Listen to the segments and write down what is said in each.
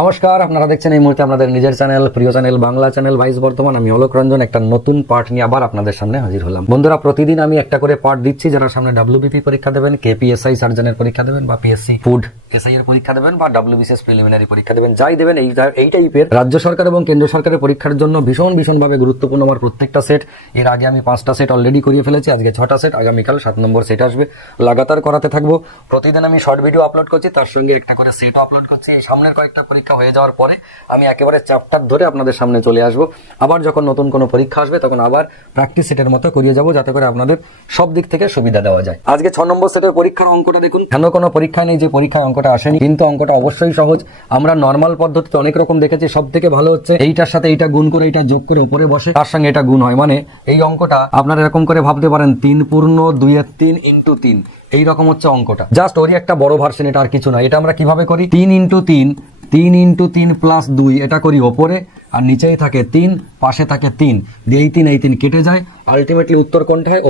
নমস্কার, আপনারা দেখছেন এই মুহূর্তে আপনাদের নিজের চ্যানেল, প্রিয় চ্যানেল, বাংলা চ্যানেল ভাইস বর্তমান। আমি অলোক রঞ্জন একটা নতুন পার্ট নিয়ে আবার আপনাদের সামনে হাজির হলাম। বন্ধুরা, প্রতিদিন আমি একটা করে পার্ট দিচ্ছি। যারা সামনে ডাব্লিউবিপি পরীক্ষা দেবেন, কেপিএসআই সার্জনের পরীক্ষা দেবেন, বা পিএসসি ফুড এসআই এর পরীক্ষা দেবেন, বা ডাব্লিউবিসিএস প্রিলিমিনারি পরীক্ষা দেবেন, যাই দেবেন এই টাইপের রাজ্য সরকার এবং কেন্দ্র সরকারের পরীক্ষার জন্য ভীষণভাবে গুরুত্বপূর্ণ আমার প্রত্যেকটা সেট। এর আগে আমি 5টা সেট অলরেডি করিয়ে ফেলেছি, আজকে 6টা সেট, আগামীকাল 7 নম্বর সেট আসবে। লাগাতার করাতে থাকবো। প্রতিদিন আমি শর্ট ভিডিও আপলোড করছি, তার সঙ্গে একটা করে সেটও আপলোড করছি। এই সামনের কয়েকটা পরীক্ষা হয়ে যাওয়ার পরে আমি একেবারে চ্যাপ্টার ধরে আপনাদের সামনে চলে আসবো। আবার যখন নতুন কোনো পরীক্ষা আসবে তখন আবার প্র্যাকটিস সেটের মতো করিয়ে যাবো, যাতে করে আপনাদের সব দিক থেকে সুবিধা দেওয়া যায়। আজকে 6 নম্বর সেটের পরীক্ষার অঙ্কটা দেখুন। কেন কোনো পরীক্ষা নেই যে পরীক্ষায় অঙ্কটা আসেনি, কিন্তু অঙ্কটা অবশ্যই সহজ। আমরা নর্মাল পদ্ধতিতে অনেক রকম দেখেছি, সব থেকে ভালো হচ্ছে এইটার সাথে এইটা গুণ করে এইটা যোগ করে উপরে বসে তার সঙ্গে এটা গুণ হয়। মানে এই অঙ্কটা আপনারা এরকম করে ভাবতে পারেন 3 পূর্ণ 2 এর 3 ইন্টু 3, এইরকম হচ্ছে অঙ্কটা। জাস্ট ওরই একটা বড় ভার্সন, এটা আর কিছু না। এটা আমরা কিভাবে করি, 3 ইন্টু 3, 3 ইন্টু 3 প্লাস 2, এটা করি ওপরে, আর নিচেই থাকে 3, পাশে থাকে 3, এই 3 কেটে যায়। আলটিমেটলি উত্তর কোনটা হয়,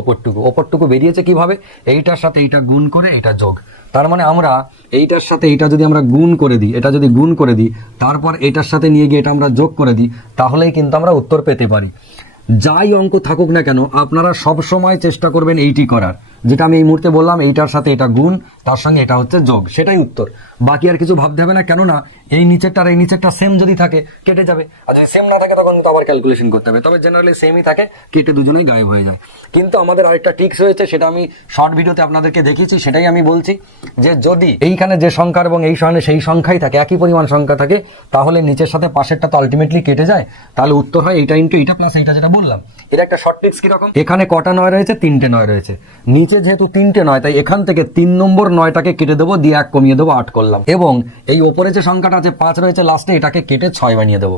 ওপরটুকু বেরিয়েছে কিভাবে, এইটার সাথে এইটা গুণ করে এইটা যোগ। তার মানে আমরা এইটার সাথে এইটা যদি আমরা গুণ করে দিই, এটা যদি গুণ করে দিই, তারপর এটার সাথে নিয়ে গিয়ে এটা আমরা যোগ করে দিই, তাহলেই কিন্তু আমরা উত্তর পেতে পারি। যাই অঙ্ক থাকুক না কেন, আপনারা সব সময় চেষ্টা করবেন এইটি করার, যেটা আমি এই মুহূর্তে বললাম, এইটার সাথে এটা গুণ, তার সঙ্গে এটা হচ্ছে যোগ, সেটাই উত্তর। বাকি আর কিছু ভাবতে হবে না। কেননা এই নিচেরটা সেম যদি থাকে কেটে যাবে, আর যদি সেম না থাকে তখন তো আবার ক্যালকুলেশন করতে হবে। তবে জেনারেলি সেমই থাকে, কেটে দুজনেই গায়েব হয়ে যায়। কিন্তু আমাদের আরেকটা ট্রিক্স হয়েছে, সেটা আমি শর্ট ভিডিওতে আপনাদেরকে দেখিয়েছি, সেটাই আমি বলছি, যে যদি এইখানে যে সংখ্যা এবং এই সামনে সেই সংখ্যাই থাকে, একই পরিমাণ সংখ্যা থাকে, তাহলে নিচের সাথে পাশেরটা তো আলটিমেটলি কেটে যায়। তাহলে উত্তর হয় এইটা ইন্টু এইটা প্লাস এইটা, যেটা বললাম। এটা একটা শর্ট ট্রিক্স। কিরকম, এখানে কটা 9 রয়েছে, 3টে 9 রয়েছে। নিচে যেহেতু 3টে 9, তাই এখান থেকে 3 নম্বর 9টাকে কেটে দেবো, দিয়ে 1 কমিয়ে দেবো, 8 করলাম। এবং এই ওপরে যে সংখ্যাটা আছে 5 রয়েছে লাস্টে, এটাকে কেটে 6 বানিয়ে দেবো।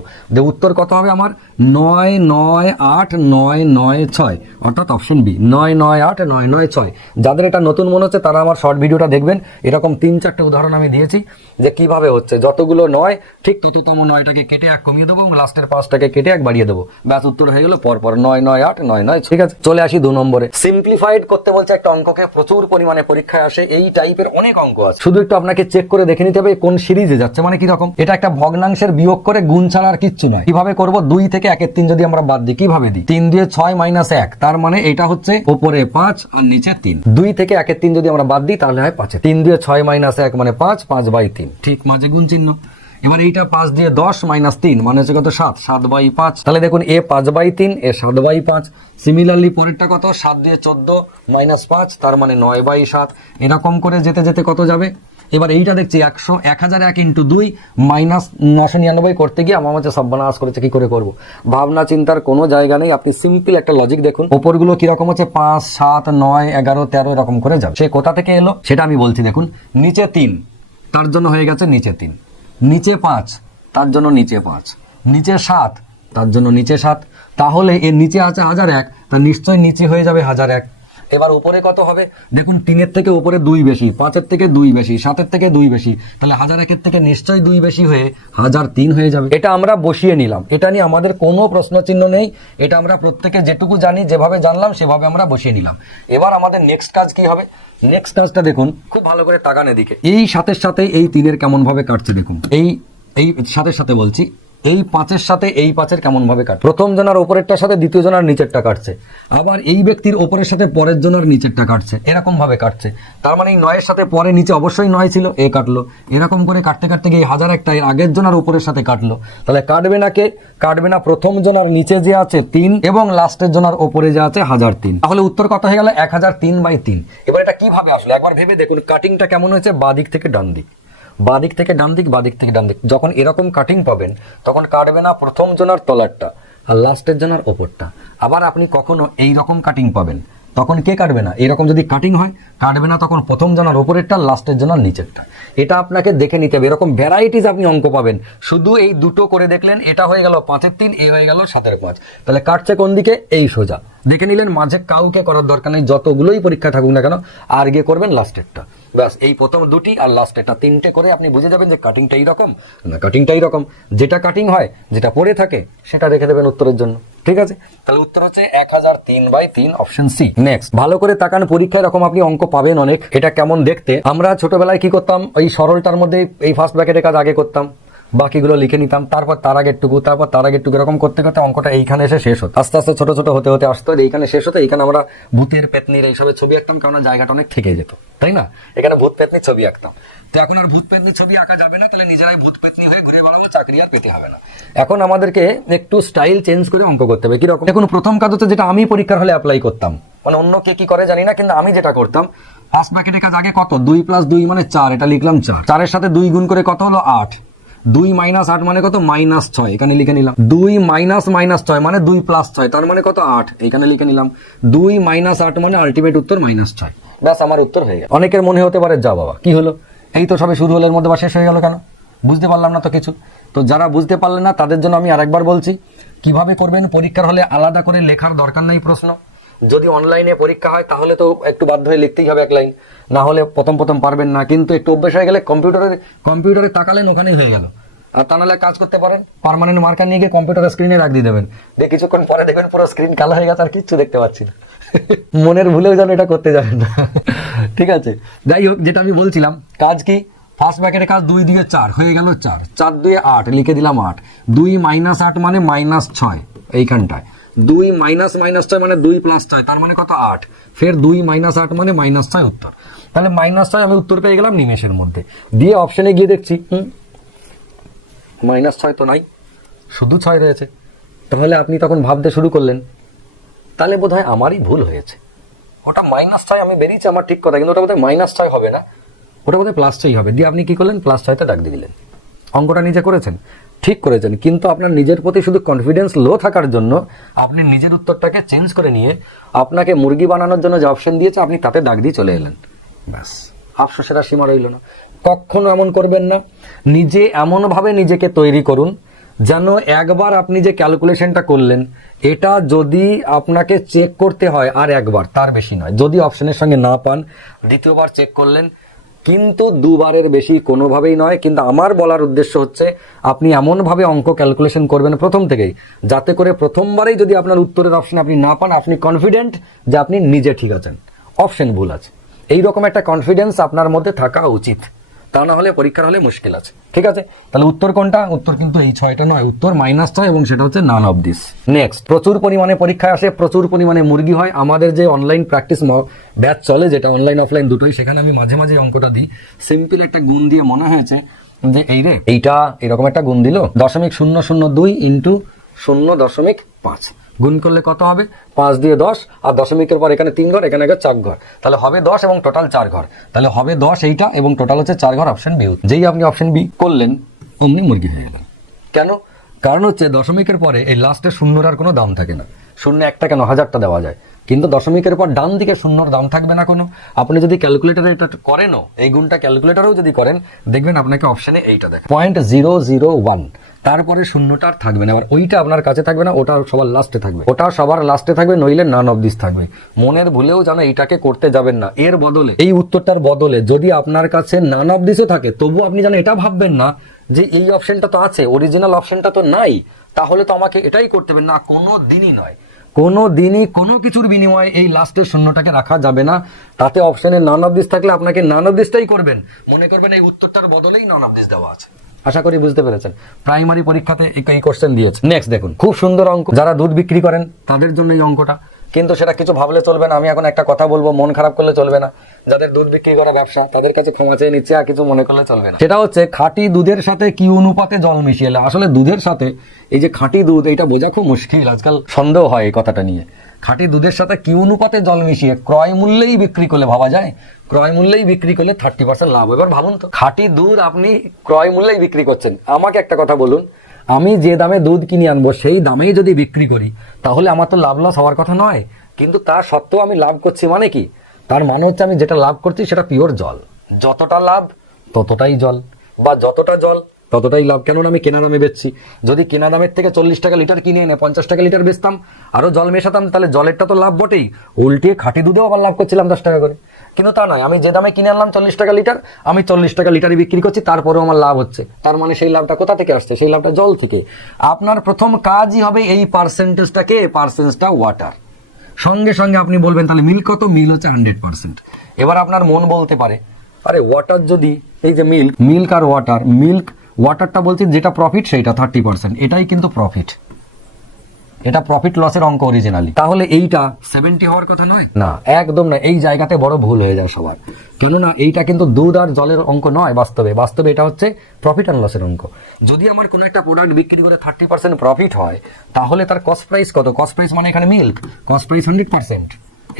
উত্তর কত হবে আমার, 9 9 8 9 9 6, অর্থাৎ অপশন বি, 9 9 8 9 9 6। যাদের এটা নতুন মনে হচ্ছে তারা আমার শর্ট ভিডিওটা দেখবেন। এরকম 3-4টে উদাহরণ আমি দিয়েছি যে কিভাবে হচ্ছে। যতগুলো 9 ঠিক তততম 9টাকে কেটে 1 কমিয়ে দেবো, লাস্টের 5টাকে কেটে 1 বাড়িয়ে দেবো, ব্যাস উত্তর হয়ে গেল পরপর 9 9 8 9 9। ঠিক আছে, চলে আসি 2 নম্বরে। সিম্পলিফাইড করতে বলছে একটা অঙ্ককে, প্রচুর পরিমাণে পরীক্ষায় আসে। এই টাইপের অনেক অঙ্ক আছে, শুধু একটু আপনাকে চেক করে দেখে নিতে হবে কোন সিরিজে যাচ্ছে। মানে কি রকম, এটা একটা ভগ্নাংশের বিয়োগ করে গুণ ছাড়া আর কিচ্ছু নয়। কিভাবে করব, 2 থেকে 1 এর 3 যদি আমরা বাদ দিই, কিভাবে দিই, 3 দিয়ে 6 মাইনাস 1, তার মানে এটা হচ্ছে উপরে 5 আর নিচে 3। 2 থেকে 1 এর 3 যদি আমরা বাদ দিই, তাহলে হয় 5। 3 দিয়ে 6 মাইনাস 1 মানে 5, 5/3, ঠিক মাঝে গুণ চিহ্ন। এবার এইটা 5 দিয়ে 10 মাইনাস 3 মানে হচ্ছে কত, 7, 7/5। তাহলে দেখুন এ 5/3, এ 7/5। সিমিলারলি পরেরটা কত, 7 দিয়ে 14 মাইনাস 5, তার মানে 9/7। এরকম করে যেতে যেতে কত যাবে। এবার এইটা দেখছি 1001 ইন্টু 2 মাইনাস 999 করতে গিয়ে আমার মধ্যে সর্বনাশ করেছে। কি করে করব, ভাবনা চিন্তার কোনো জায়গা নেই। আপনি সিম্পল একটা লজিক দেখুন, ওপরগুলো কিরকম হচ্ছে, 5 7 9 11 13 এরকম করে যাবে। সে কোথা থেকে এলো সেটা আমি বলছি। দেখুন নিচে 3, তার জন্য হয়ে গেছে নিচে 3, নিচে 5, তার জন্য নিচে 5, নিচে 7, তার জন্য নিচে 7। তাহলে এর নিচে আছে 1001, তার নিশ্চয়ই নিচে হয়ে যাবে 1001। এবার উপরে কত হবে, দেখুন 3-এর থেকে উপরে 2 বেশি, 5-এর থেকে 2 বেশি, 7-এর থেকে 2 বেশি, তাহলে 1001-এর থেকে নিশ্চয়ই 2 বেশি হয়ে 1003 হয়ে যাবে। এটা আমরা বসিয়ে নিলাম, এটা নিয়ে আমাদের কোনো প্রশ্ন চিহ্ন নেই। এটা আমরা প্রত্যেকে যেটুকু জানি, যেভাবে জানলাম সেভাবে আমরা বসিয়ে নিলাম। এবার আমাদের নেক্সট কাজ কি হবে, নেক্সট কাজটা দেখুন খুব ভালো করে তাকান এদিকে। এই সাথে সাথে এই 3-এর কেমন ভাবে কাটছে দেখুন। এই সাথে বলছি, এই 5-এর সাথে এই 5-এর কেমন ভাবে কাটছে। প্রথম জনার উপরেরটার সাথে দ্বিতীয় জনার নিচেরটা কাটছে, আবার এই ব্যক্তির উপরের সাথে পরের জনার নিচেরটা কাটছে, এরকম ভাবে কাটছে। তার মানে এই 9-এর সাথে পরে নিচে অবশ্যই 9 ছিল, এ কাটলো। এরকম করে কাটতে কাটতে গিয়ে 1001টা এর আগের জনার উপরের সাথে কাটলো। তাহলে কাটবে না কে, কাটবে না প্রথম জনার নিচে যে আছে 3 এবং লাস্টের জনার উপরে যে আছে 1003। তাহলে উত্তর কত হয়ে গেল, 1003/3। এবার এটা কিভাবে আসলো একবার ভেবে দেখুন। কাটিংটা কেমন হয়েছে, বাদিক থেকে ডান দিক, বাদিক থেকে ডান দিক, বাদিক থেকে ডান দিক। যখন এরকম কাটিং পাবেন তখন কাটবে না প্রথম জনার তলারটা আর লাস্টের জনার ওপরটা। আবার আপনি কখনো এই রকম কাটিং পাবেন, তখন কে কাটবে না, এরকম যদি কাটিং হয় কাটবে না তখন প্রথম জনার ওপরেরটা, লাস্টের জনার নিচেরটা। এটা আপনাকে দেখে নিতে হবে। এরকম ভ্যারাইটিস আপনি অঙ্ক পাবেন। শুধু এই দুটো করে দেখলেন, এটা হয়ে গেল 5-এর 3, এ হয়ে গেল 7-এর 5। তাহলে কাটছে কোন দিকে, এই সোজা। দেখে নিলেন, মাঝে কাউকে করার দরকার নেই, যতগুলোই পরীক্ষা থাকুক না কেন আর গিয়ে করবেন লাস্টেরটা। ব্যাস এই প্রথম দুটি আর লাস্টেরটা, তিনটে করে আপনি বুঝে যাবেন যে কাটিংটা এইরকম না কাটিংটা এইরকম। যেটা কাটিং হয়, যেটা পড়ে থাকে, সেটা রেখে দেবেন উত্তরের জন্য। ঠিক আছে, তাহলে উত্তর হচ্ছে 1003/3 অপশন সি। নেক্সট, ভালো করে তাকান, পরীক্ষায় এরকম আপনি অঙ্ক পাবেন অনেক। এটা কেমন দেখতে, আমরা ছোটবেলায় কি করতাম, ওই সরলটার মধ্যে এই ফার্স্ট ব্র্যাকেটের কাজ আগে করতাম, বাকিগুলো লিখে নিতাম, তারপর তার আগের টুকু, তারপর তার আগের টুকু, এরকম করতে করতে অঙ্কটা এইখানে এসে শেষ হতো। আস্তে আস্তে ছোট ছোট হতে হতে আসতো, এইখানে শেষ হতো। এইখানে আমরা ভূতের পেতনির এইসবের ছবি আঁকতাম, কারণ জায়গাটা অনেক থেকে যেত, তাই না? এখানে ভূত পেতনির ছবি আঁকতাম। তো এখন আর ভূত পেতনির ছবি আঁকা যাবে না, তাহলে নিজেরাই ভূত পেতনি হয়ে ঘুরে বেড়াবো, চাকরি আর পেতে হবে না। এখন আমাদেরকে একটু স্টাইল চেঞ্জ করে অঙ্ক করতে হবে। কিরকম? এখন প্রথম কাজ হচ্ছে, যেটা আমি পরীক্ষার হলে অ্যাপ্লাই করতাম, মানে অন্য কে কি করে জানি না, কিন্তু আমি যেটা করতাম, ফার্স্ট ব্র্যাকেটের কাজ আগে কত, 2 + 2 মানে 4, এটা লিখলাম 4, 4-এর সাথে 2 গুণ করে কত হলো 8, 2 - 8 মানে কত, -6, এখানে লিখে নিলাম। 2 - -6 মানে 2 + 6, তার মানে কত, 8, এখানে লিখে নিলাম। 2 - 8 মানে আলটিমেট উত্তর -6। ব্যাস, আমার উত্তর হয়ে গেল। অনেকের মনে হতে পারে, যা বাবা কি হলো, এই তো সবে শুরু হলো, এর মধ্যে বা শেষ হয়ে গেল কেন, বুঝতে পারলাম না তো কিছু। তো যারা বুঝতে পারলেন না, তাদের জন্য আমি আরেকবার বলছি, কিভাবে করবেন। পরীক্ষার হলে আলাদা করে লেখার দরকার নাই প্রশ্ন। যদি অনলাইনে পরীক্ষা হয়, তাহলে তো একটু বাধ্য হয়ে লিখতেই হবে এক লাইন, না হলে প্রথম প্রথম পারবেন না। কিন্তু একটু অভ্যাস হয়ে গেলে কম্পিউটারে তাকালেন, ওখানেই হয়ে গেল। আর তা নাহলে কাজ করতে পারেন, পার্মানেন্ট মার্কার নিয়ে গিয়ে কম্পিউটার স্ক্রিনে রাখ দিয়ে দেবেন, দিয়ে কিছুক্ষণ পরে দেখবেন পুরো স্ক্রিন কালো হয়ে গেছে, আর কিচ্ছু দেখতে পাচ্ছি না। মনের ভুলেও যেন এটা করতে যাবেন না। ঠিক আছে, যাই হোক, যেটা আমি বলছিলাম, কাজ কি, ফার্স্ট ব্র্যাকেটের কাজ 2 দিয়ে 4 হয়ে গেল, 4, 4 2 8 লিখে দিলাম 8, 2 - 8 মানে -6, এইখানটায় 2 - -6 মানে 2 + 6, তার মানে কত, 8, ফের 2 - 8 মানে -6 উত্তর। তাহলে -6 আমি উত্তর পেয়ে গেলাম নিমেষের মধ্যে। দিয়ে অপশনে গিয়ে দেখছি -6 তো নাই, শুধু 6 রয়েছে। তাহলে আপনি তখন ভাবতে শুরু করলেন, তাহলে বোধহয় আমারই ভুল হয়েছে, ওটা -6 আমি বেরিয়েছে, আমার ঠিক কথা, কিন্তু ওটা বোধহয় -6 হবে না, ওটা বোধহয় +6 হবে। দিয়ে আপনি কি করলেন, +6তে দাগ দিয়ে দিলেন। অঙ্কটা নিজে করেছেন, ঠিক করেছেন, কিন্তু আপনার নিজের প্রতি শুধু কনফিডেন্স লো থাকার জন্য আপনি নিজের উত্তরটাকে চেঞ্জ করে নিয়ে, আপনাকে মুরগি বানানোর জন্য যে অপশন দিয়েছে, আপনি তাতে দাগ দিয়ে চলে এলেন। ব্যাস, আফসোসের আর সীমা রইল না। কখনো এমন করবেন না। নিজে এমনভাবে নিজেকে তৈরি করুন যেন একবার আপনি যে ক্যালকুলেশনটা করলেন, এটা যদি আপনাকে চেক করতে হয় আর একবার, তার বেশি নয়। যদি অপশনের সঙ্গে না পান, দ্বিতীয়বার চেক করলেন, কিন্তু দুবারের বেশি কোনোভাবেই নয়। কিন্তু আমার বলার উদ্দেশ্য হচ্ছে, আপনি এমনভাবে অঙ্ক ক্যালকুলেশন করবেন প্রথম থেকেই, যাতে করে প্রথমবারেই যদি আপনার উত্তরের অপশন আপনি না পান, আপনি কনফিডেন্ট যে আপনি নিজে ঠিক আছেন, অপশন ভুল আছে। এইরকম একটা কনফিডেন্স আপনার মধ্যে থাকা উচিত, তা না হলে পরীক্ষার হলে মুশকিল আছে। ঠিক আছে, তাহলে উত্তর কোনটা? উত্তর কিন্তু এই 6টা নয়, উত্তর -6, এবং সেটা হচ্ছে নান অফ দিস। নেক্সট, প্রচুর পরিমাণে পরীক্ষায় আসে, প্রচুর পরিমাণে মুরগি হয়। আমাদের যে অনলাইন প্র্যাকটিস ব্যাচ চলে, যেটা অনলাইন অফলাইন দুটোই, সেখানে আমি মাঝে মাঝে অঙ্কটা দিই। সিম্পল একটা গুণ দিয়ে মনে হয়েছে যে এইটা এরকম একটা গুণ দিল, 0.002 ইন্টু 0.5 গুণ করলে কত হবে, 5 দিয়ে 10, আর দশমিকের পর এখানে 3 ঘর, এখানে 4 ঘর, তাহলে হবে 10 এবং টোটাল 4 ঘর, তাহলে হবে 10 এইটা, এবং টোটাল হচ্ছে 4 ঘর, অপশন বি। যেই আপনি অপশন বি করলেন, অমনি মুরগি হয়ে গেলেন। কেন? কারণ হচ্ছে দশমিকের পরে এই লাস্টে শূন্যর আর কোনো দাম থাকে না। শূন্য একটা কেন, 1000টা দেওয়া যায়, কিন্তু দশমিকের পর ডান দিকে শূন্যর দাম থাকবে না কোনো। আপনি যদি ক্যালকুলেটারে এটা করেনও, এই গুণটা ক্যালকুলেটারেও যদি করেন, দেখবেন আপনাকে অপশনে এইটা দেখে 0.001, তারপরে শূন্যটা আর থাকবে না। আবার ওইটা আপনার কাছে থাকবে না, ওটা সবার লাস্টে থাকবে, ওটা সবার লাস্টে থাকবে, নইলে নান অফ দিস থাকবে। মনের ভুলেও যেন এইটাকে করতে যাবেন না। এর বদলে, এই উত্তরটার বদলে যদি আপনার কাছে নান অফ দিসও থাকে, তবু আপনি যেন এটা ভাববেন না যে এই অপশনটা তো আছে, অরিজিনাল অপশনটা তো নাই, তাহলে তো আমাকে এটাই করতে হবে না। কোনো দিনই নয়, কোনো দিনই কোনো কিছুর বিনিময়ে এই লাস্টের শূন্যটাকে রাখা যাবে না। তাতে অপশনে নান অফ দিস থাকলে আপনাকে নান অফ দিসটাই করবেন, মনে করবেন এই উত্তরটার বদলেই নান অফ দিস দেওয়া আছে। আশা করি বুঝতে পেরেছেন। প্রাইমারি পরীক্ষাতে এই কোশ্চেন দিয়েছে। নেক্সট দেখুন, খুব সুন্দর অঙ্ক। যারা দুধ বিক্রি করেন তাদের জন্য এই অঙ্কটা, কিন্তু সেটা কিছু ভাবলে চলবে না। আমি এখন একটা কথা বলবো, মন খারাপ করলে চলবে না। যাদের দুধ বিক্রি করা ব্যবসা, তাদের কাছে ক্ষমা চেয়ে নিচ্ছে, আর কিছু মনে করলে চলবে না। সেটা হচ্ছে, খাঁটি দুধের সাথে কি অনুপাতে জল মিশিয়ে। আসলে দুধের সাথে এই যে খাঁটি দুধ, এটা বোঝা খুব মুশকিল, আজকাল সন্দেহ হয় এই কথাটা নিয়ে। খাঁটি দুধের সাথে কি অনুপাতে জল মিশিয়ে ক্রয় মূল্যেই বিক্রি করলে, ভাবা যায়? ক্রয় মূল্যেই বিক্রি করলে 30% লাভ। এবার ভাবুন তো, খাঁটি দুধ আপনি ক্রয় মূল্যেই বিক্রি করছেন। আমাকে একটা কথা বলুন, আমি যে দামে দুধ কিনে আনবো সেই দামেই যদি বিক্রি করি, তাহলে আমার তো লাভ লস হওয়ার কথা নয়। কিন্তু তা সত্ত্বেও আমি লাভ করছি, মানে কি? তার মানে হচ্ছে আমি যেটা লাভ করছি সেটা পিওর জল। যতটা লাভ ততটাই জল, বা যতটা জল ততটাই লাভ। কেননা আমি কেনা দামে বেচছি। যদি কেনা দামের থেকে 40 টাকা লিটার কিনে এনে 50 টাকা লিটার বেচতাম, আরো জল মেশাতাম, তাহলে জলেরটা তো লাভ বটেই, উল্টিয়ে খাঁটি দুধেও আবার লাভ করছিলাম 10 টাকা করে। কিন্তু তা নয়, আমি যে দামে কিনে আনলাম 40 টাকা লিটার, আমি 40 টাকা লিটারই বিক্রি করছি, তারপরেও আমার লাভ হচ্ছে। তার মানে সেই লাভটা কোথা থেকে আসছে? সেই লাভটা জল থেকে। আপনার প্রথম কাজই হবে এই পার্সেন্টেজটা ওয়াটার। সঙ্গে সঙ্গে আপনি বলবেন তাহলে মিল্ক কত? মিল্ক হচ্ছে 100%। এবার আপনার মন বলতে পারে, আরে ওয়াটার যদি, এই যে মিল্ক আর ওয়াটারটা বলছি যেটা প্রফিট সেইটা 30%, এটাই কিন্তু প্রফিট, এটা প্রফিট লসের অঙ্ক অরিজিনালি। তাহলে এইটা 70 হওয়ার কথা নয় না, একদম না। এই জায়গাতে বড় ভুল হয়ে যায় সবার। কেননা এইটা কিন্তু দুধ আর জলের অঙ্ক নয়, বাস্তবে এটা হচ্ছে প্রফিট আর লসের অঙ্ক। যদি আমার কোনো একটা প্রোডাক্ট বিক্রি করে 30% প্রফিট হয়, তাহলে তার কস্ট প্রাইস কত? কস্ট প্রাইস মানে এখানে মিল্ক, কস্ট প্রাইস 100%।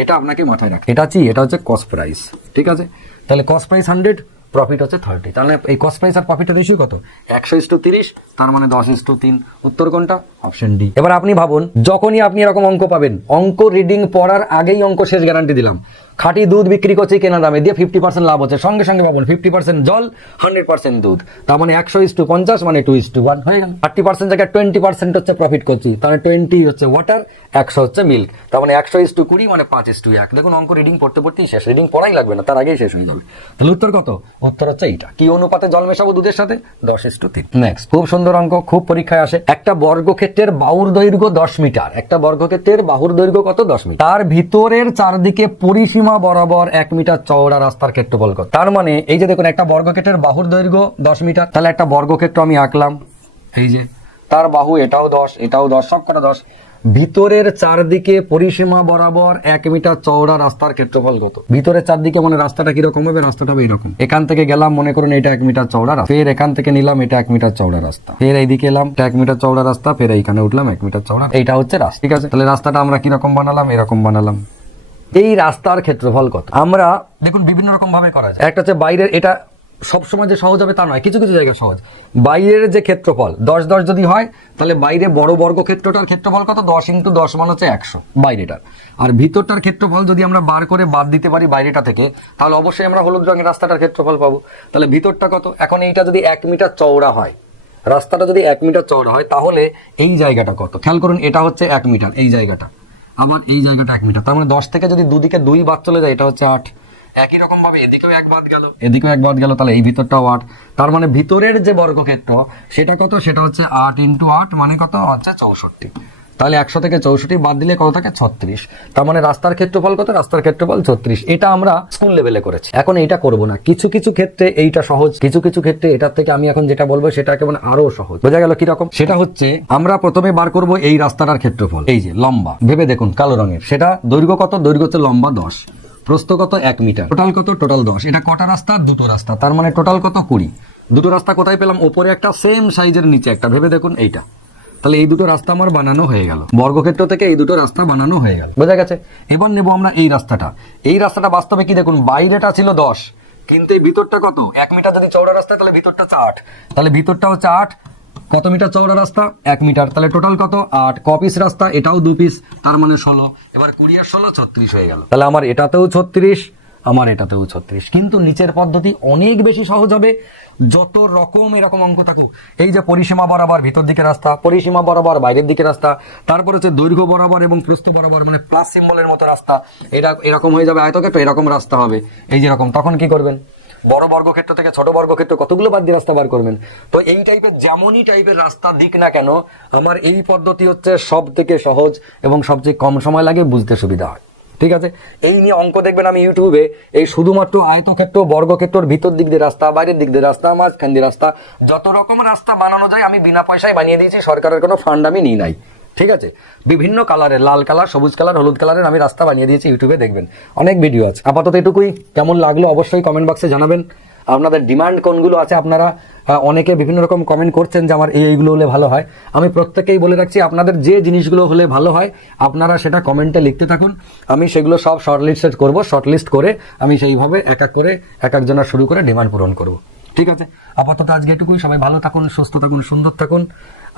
এটা আপনাকে মাথায় রাখতে, এটা হচ্ছে কস্ট প্রাইস, ঠিক আছে? তাহলে কস্ট প্রাইস 100, প্রফিট হচ্ছে 30। তাহলে এই কস্ট প্রাইস আর প্রফিটের রেশিও কত? 100:30, তার মানে 10:3। উত্তর কোনটা? Option D. এবার আপনি ভাবুন, যখনই আপনি এরকম অঙ্ক পাবেন, অঙ্ক রিডিং পড়ার আগেই অঙ্ক শেষ, গ্যারান্টি দিলাম। খাঁটি দুধ বিক্রি করছি কেনা দামে, দিয়ে 50% লাভ হচ্ছে, সঙ্গে সঙ্গে ভাবুন 50% জল, 100% দুধ, তার মানে 100:50, মানে 2:1 হয়ে গেল। 30% জায়গায় 20% হচ্ছে প্রফিট করছি, তাহলে 20 হচ্ছে ওয়াটার, 100 হচ্ছে মিল্ক, তার মানে 100:20, মানে 5:1। দেখুন অঙ্ক রিডিং পড়তেই শেষ, রিডিং পড়াই লাগবে না, তার আগেই শেষ হয়ে যাবে। তাহলে উত্তর কত? উত্তর হচ্ছে এইটা। কি অনুপাতে জল মেশাবো দুধের সাথে? 10:3। নেক্সট, খুব সুন্দর অঙ্ক, খুব পরীক্ষায় আসে। একটা বর্গক্ষেত্রের বাহুর দৈর্ঘ্য 10 মিটার, একটা বর্গক্ষেত্রের বাহুর দৈর্ঘ্য কত? 10 মিটার। তার ভিতরের চারদিকে পরিসীমা বরাবর 1 মিটার চওড়া রাস্তার ক্ষেত্রফল কত? তার মানে এই যে দেখুন, একটা বর্গক্ষেত্রের বাহুর দৈর্ঘ্য 10 মিটার, তাহলে একটা বর্গক্ষেত্র আমি আঁকলাম, এই যে তার বাহু এটাও 10, এটাও 10, সব কটা 10। ভিতরের চারদিকে পরিসীমা বরাবর 1 মিটার চওড়া রাস্তার ক্ষেত্রফল কত? ভিতরের চারদিকে মানে রাস্তাটা কিরকম হবে? রাস্তাটা হবে এরকম। এখান থেকে গেলাম, মনে করুন এটা 1 মিটার চওড়া রাস্তা, ফের এখান থেকে নিলাম, এটা 1 মিটার চওড়া রাস্তা, ফের এইদিকে এলাম, এটা 1 মিটার চওড়া রাস্তা, ফের এইখানে উঠলাম 1 মিটার চওড়া, এইটা হচ্ছে রাস্তা, ঠিক আছে? তাহলে রাস্তাটা আমরা কিরকম বানালাম? এরকম বানালাম। এই রাস্তার ক্ষেত্রফল কত? আমরা দেখুন বিভিন্ন রকম ভাবে করা যায়। একটা হচ্ছে বাইরের, এটা সবসময় যে সহজ হবে তা নয়, কিছু কিছু জায়গায় সহজ। বাইরের যে ক্ষেত্রফল 10 যদি হয়, তাহলে বাইরে বড় বর্গক্ষেত্রটার ক্ষেত্রফল কত? 10 × 10 মানে হচ্ছে 100 বাইরেটার। আর ভিতরটার ক্ষেত্রফল যদি আমরা বার করে বাদ দিতে পারি বাইরেটা থেকে, তাহলে অবশ্যই আমরা হলুদ রঙের রাস্তাটার ক্ষেত্রফল পাবো। তাহলে ভিতরটা কত? এখন এইটা যদি 1 মিটার চওড়া হয়, রাস্তাটা যদি 1 মিটার চওড়া হয়, তাহলে এই জায়গাটা কত? খেয়াল করুন, এটা হচ্ছে 1 মিটার, এই জায়গাটা, আবার এই জায়গাটা 1 মিটার, তার মানে 10 থেকে যদি দুদিকে 2 বাদ চলে যায়, এটা হচ্ছে 8। একই রকম ভাবে এদিকেও 1 বাদ গেল, এদিকেও 1 বাদ গেল, তাহলে এই ভিতরটাও 8। তার মানে ভিতরের যে বর্গক্ষেত্র সেটা কত? সেটা হচ্ছে 8 × 8, মানে কত? হচ্ছে 64। তাহলে 100 থেকে 64 বাদ দিলে কত থাকে? 36। তার মানে রাস্তার ক্ষেত্রফল কত? রাস্তার ক্ষেত্রফল 36। এটা আমরা স্কুল লেভেলে করেছি, এখন এইটা করব না। কিছু কিছু ক্ষেত্রে এইটা সহজ, কিছু কিছু ক্ষেত্রে এটার থেকে আমি এখন যেটা বলবো সেটা কেমন আরো সহজ। বোঝা গেল কিরকম? সেটা হচ্ছে আমরা প্রথমে বার করব এই রাস্তাটার ক্ষেত্রফল, এই যে লম্বা, ভেবে দেখুন কালো রঙের, সেটা দৈর্ঘ্য কত? দৈর্ঘ্য হচ্ছে লম্বা 10, প্রস্থ কত? 1 মিটার, টোটাল কত? টোটাল 10। এটা কটা রাস্তা? 2টো রাস্তা, তার মানে টোটাল কত? 20। 2টো রাস্তা কোথায় পেলাম? উপরে একটা, সেম সাইজের নিচে একটা, ভেবে দেখুন এইটা। তাহলে এই 2টো রাস্তা আমার বানানো হয়ে গেল, বর্গক্ষেত্র থেকে এই 2টো রাস্তা বানানো হয়ে গেল। বোঝা গেছে? এবার নেব আমরা এই রাস্তাটা। এই রাস্তাটা বাস্তবে কি দেখুন, বাইরেটা ছিল 10, কিন্তু এই ভিতরটা কত? 1 মিটার যদি চওড়া রাস্তা, তাহলে ভিতরটা হচ্ছে 8, তাহলে ভিতরটা হচ্ছে 8। কত মিটার চওড়া রাস্তা? 1 মিটার, তাহলে টোটাল কত? 8। ক পিস রাস্তা? এটাও 2 পিস, তার মানে 16। এবার 20 আর 16 36 হয়ে গেল। তাহলে আমার এটাতেও 36, আমার এটাতেও 36। কিন্তু নিচের পদ্ধতি অনেক বেশি সহজ হবে। যত রকম এরকম অঙ্ক থাকুক, এই যে পরিসীমা বরাবর ভিতর দিকে রাস্তা, পরিসীমা বরাবর বাইরের দিকে রাস্তা, তারপর হচ্ছে দৈর্ঘ্য বরাবর এবং প্রস্থ বরাবর, মানে প্লাস সিম্বলের মতো রাস্তা, এটা এরকম হয়ে যাবে আয়তক্ষেত্র, এরকম রাস্তা হবে এই যেরকম। তখন কি করবেন? বড় বর্গক্ষেত্র থেকে ছোট বর্গক্ষেত্র কতগুলো বাদ দিয়ে রাস্তা বার করবেন। তো এই টাইপের যেমনই টাইপের রাস্তা দিক না কেন, আমার এই পদ্ধতি হচ্ছে সব থেকে সহজ এবং সবচেয়ে কম সময় লাগে, বুঝতে সুবিধা হয়। ঠিক আছে? এই নিয়ে অঙ্ক দেখবেন আমি ইউটিউবে, এই শুধুমাত্র আয়তক্ষেত্র, বর্গক্ষেত্রের ভিতর দিক দিয়ে রাস্তা, বাইরের দিক দিয়ে রাস্তা, মাঝখান দিয়ে রাস্তা, যত রকম রাস্তা বানানো যায় আমি বিনা পয়সায় বানিয়ে দিয়েছি, সরকারের কোনো ফান্ড আমি নিই নাই। ঠিক আছে? বিভিন্ন কালারের, লাল কালার, সবুজ কালার, হলুদ কালারের আমি রাস্তা বানিয়ে দিয়েছি, ইউটিউবে দেখবেন, অনেক ভিডিও আছে। আপাতত এটুকুই। কেমন লাগলো অবশ্যই কমেন্ট বক্সে জানাবেন। আপনাদের ডিমান্ড কোনগুলো আছে, আপনারা অনেকে বিভিন্ন রকম কমেন্ট করছেন যে আমার এইগুলো হলে ভালো হয়। আমি প্রত্যেকেই বলে রাখছি, আপনাদের যে জিনিসগুলো হলে ভালো হয় আপনারা সেটা কমেন্টে লিখতে থাকুন, আমি সেগুলো সব শর্টলিস্ট করব। শর্টলিস্ট করে আমি সেইভাবে এক এক করে এক একজনের শুরু করে ডিমান্ড পূরণ করব। ঠিক আছে? আপাতত আজকে এটুকুই। সবাই ভালো থাকুন, সুস্থ থাকুন, সুন্দর থাকুন।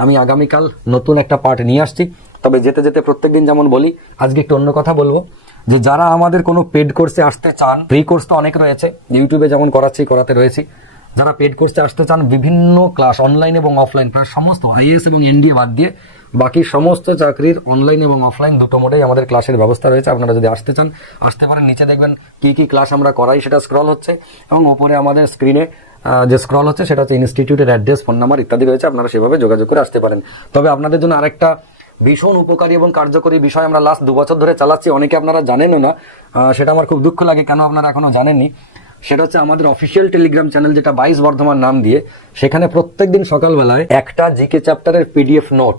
আমি আগামীকাল নতুন একটা পার্ট নিয়ে আসছি। তবে যেতে যেতে প্রত্যেকদিন যেমন বলি, আজকে একটু অন্য কথা বলবো, যে যারা আমাদের কোনো পেড কোর্সে আসতে চান, ফ্রি কোর্স তো অনেক রয়েছে, ইউটিউবে যেমন করাতে রয়েছি, যারা পেড কোর্সে আসতে চান, বিভিন্ন ক্লাস অনলাইন এবং অফলাইন প্রায় সমস্ত আইএএস এবং এনডিএ বাদ দিয়ে বাকি সমস্ত চাকরির অনলাইন এবং অফলাইন দুটো মোডেই আমাদের ক্লাসের ব্যবস্থা রয়েছে। আপনারা যদি আসতে চান আসতে পারেন। নিচে দেখবেন কি কি ক্লাস আমরা করাই সেটা স্ক্রল হচ্ছে, এবং ওপরে আমাদের স্ক্রিনে যে স্ক্রল হচ্ছে সেটা হচ্ছে ইনস্টিটিউটের অ্যাড্রেস, ফোন নাম্বার ইত্যাদি রয়েছে। আপনারা সেভাবে যোগাযোগ করে আসতে পারেন। তবে আপনাদের জন্য আরেকটা ভীষণ উপকারী এবং কার্যকরী বিষয় আমরা লাস্ট 2 বছর ধরে চালাচ্ছি, অনেকে আপনারা জানেনও না, সেটা আমার খুব দুঃখ লাগে কেন আপনারা এখনো জানেননি। সেটা হচ্ছে আমাদের অফিসিয়াল টেলিগ্রাম চ্যানেল, যেটা 22 বর্ধমান নাম দিয়ে, সেখানে প্রত্যেকদিন সকালবেলায় একটা জিকে চ্যাপ্টারের পিডিএফ নোট,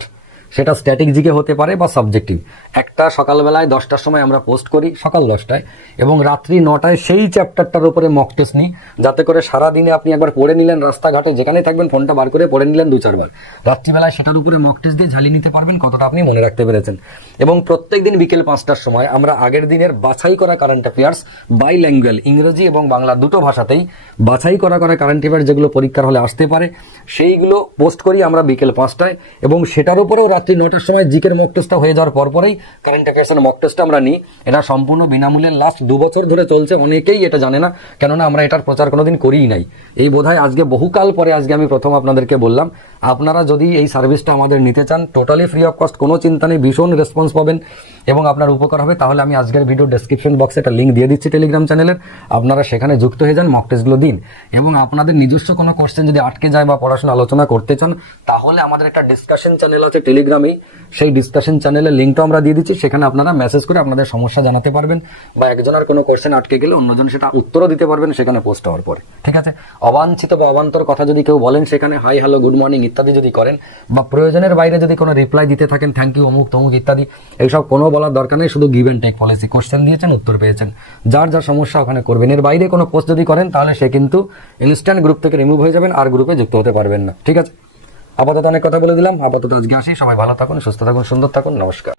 সেটা স্ট্যাটিক জিকে হতে পারে বা সাবজেক্টিভ, একটা সকালবেলায় 10টার সময় আমরা পোস্ট করি, সকাল 10টায়, এবং রাত্রি 9টায় সেই চ্যাপ্টারটার উপরে মক টেস্ট নিই, যাতে করে সারাদিনে আপনি একবার পড়ে নিলেন, রাস্তাঘাটে যেখানেই থাকবেন ফোনটা বার করে পড়ে নিলেন 2-4 বার, রাত্রিবেলায় সেটার উপরে মক টেস্ট দিয়ে ঝালিয়ে নিতে পারবেন কতটা আপনি মনে রাখতে পেরেছেন। এবং প্রত্যেকদিন বিকেল 5টার সময় আমরা আগের দিনের বাছাই করা কারেন্ট অ্যাফেয়ার্স বাইল্যাঙ্গুয়াল, ইংরেজি এবং বাংলা দুটো ভাষাতেই বাছাই করা কারেন্ট অ্যাফেয়ার্স যেগুলো পরীক্ষার হলে আসতে পারে সেইগুলো পোস্ট করি আমরা বিকেল 5টায়, এবং সেটার উপরেও রাত্রি 9টার সময় জিকের মক টেস্টটা হয়ে যাওয়ার পরেই কারেন্ট অ্যাফেয়ার্সের মক টেস্টটা আমরা নিই। এটা সম্পূর্ণ বিনামূল্যে লাস্ট 2 বছর ধরে চলছে। অনেকেই এটা জানে না, কেননা আমরা এটার প্রচার কোনোদিন করিই নাই। এই বোধহয় আজকে বহুকাল পরে আজকে আমি প্রথম আপনাদেরকে বললাম। আপনারা যদি এই সার্ভিসটা আমাদের নিতে চান, টোটালি ফ্রি অফ কস্ট, কোনো চিন্তা নেই, ভীষণ রেসপন্স পাবেন এবং আপনার উপকার হবে। তাহলে আমি আজকের ভিডিও ডেসক্রিপশন বক্সে একটা লিঙ্ক দিয়ে দিচ্ছি টেলিগ্রাম চ্যানেলের, আপনারা সেখানে যুক্ত হয়ে যান, মক টেস্টগুলো দিন। এবং আপনাদের নিজস্ব কোনো কোশ্চেন যদি আটকে যায় বা পড়াশোনা আলোচনা করতে চান, তাহলে আমাদের একটা ডিসকাশন চ্যানেল আছে টেলিগ্রামেই, সেই ডিসকাশন চ্যানেলের লিঙ্কটা আমরা দিয়ে দিচ্ছি। সেখানে আপনারা মেসেজ করে আপনাদের সমস্যা জানাতে পারবেন, বা একজনের কোনো কোশ্চেন আটকে গেলে অন্যজন সেটা উত্তরও দিতে পারবেন সেখানে পোস্ট হওয়ার পরে। ঠিক আছে? অবাঞ্ছিত বা অবান্তর কথা যদি কেউ বলেন, সেখানে হাই হ্যালো গুড মর্নিং ইত্যাদি যদি করেন, বা প্রয়োজনের বাইরে যদি কোনো রিপ্লাই দিতে থাকেন, থ্যাংক ইউ অমুক তমুক ইত্যাদি, এইসব কোনো বলার দরকার নেই। শুধু give and take policy, question দিয়েছেন উত্তর পেয়েছেন, যার যা সমস্যা ওখানে করবেন। এর বাইরে কোনো পোস্ট যদি করেন তাহলে সে কিন্তু ইনস্ট্যান্ট গ্রুপ থেকে রিমুভ হয়ে যাবেন, আর গ্রুপে যুক্ত হতে পারবেন না। ঠিক আছে? আপাতত অনেক কথা বলে দিলাম, আপাতত আজকে আসি। সবাই ভালো থাকুন, সুস্থ থাকুন, সুন্দর থাকুন। নমস্কার।